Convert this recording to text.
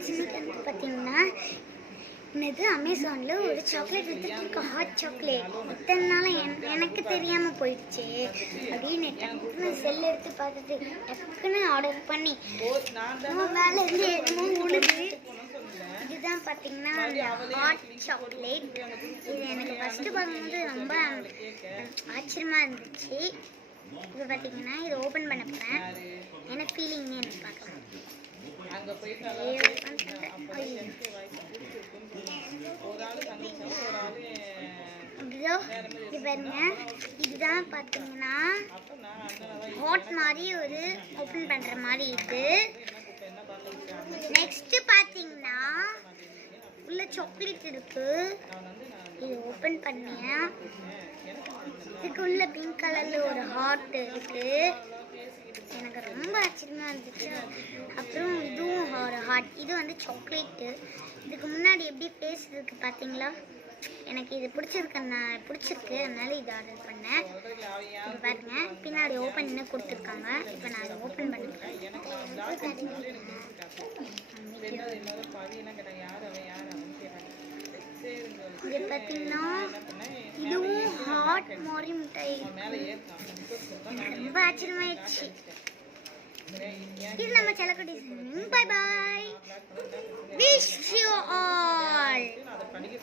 Friends வந்து பார்த்தீங்கன்னா என்னது அமேசானில் ஒரு சாக்லேட் வித்துட்டு ஹாட் சாக்லேட் இத்தனை நாளாக என் எனக்கு தெரியாமல் போயிடுச்சு அப்படின்னு டக்குன்னு செல் எடுத்து பார்த்துட்டு டக்குன்னு ஆர்டர் பண்ணி மேலே இருந்து என்னமோ உழுது இதுதான் பார்த்தீங்கன்னா ஹாட் சாக்லேட் இது எனக்கு ஃபஸ்ட்டு பார்க்கும்போது ரொம்ப ஆச்சரியமாக இருந்துச்சு. இது பார்த்தீங்கன்னா இது ஓப்பன் பண்ண போகிறேன் என்ன ஃபீலிங்னு எனக்கு பார்க்கலாம் அங்க. ஒரு ஆளு ஒரு ஆளு இதோ பாருங்க. இதுதான் பார்த்தீங்கன்னா ஹாட் மாதிரி ஒரு ஓப்பன் பண்ற மாதிரி இருக்கு. என்ன பண்ணலாம் நெக்ஸ்ட் பார்த்தீங்கன்னா உள்ள சாக்லேட் இருக்கு. இது ஓப்பன் பண்ணியா இதுக்கு உள்ள பிங்க் கலர்ல ஒரு ஹார்ட் இருக்கு எனக்கு ரொம்ப ஆச்சரியமா இருந்துச்சு அப்புறம் இதுவும் இது வந்து சாக்லேட்டு இதுக்கு முன்னாடி எப்படி ஃபேஸ் இருக்கு பார்த்தீங்களா எனக்கு இது பிடிச்சிருக்கு நான் பிடிச்சிருக்கு. அதனால இது ஆர்டர் பண்ணேன். இது பாருங்க. பின்னாடி ஓப்பன் பண்ணி கொடுத்துருக்காங்க. இப்போ நான் அதை ஓப்பன் பண்ணிக்கிறேன். இது பார்த்தீங்கன்னா இதுவும் ஹாட் மாதிரி மிட்டாய். ரொம்ப ஆச்சரியமாயிடுச்சு. இது நம்ம செல்லக்குட்டி. Bye bye Miss you all.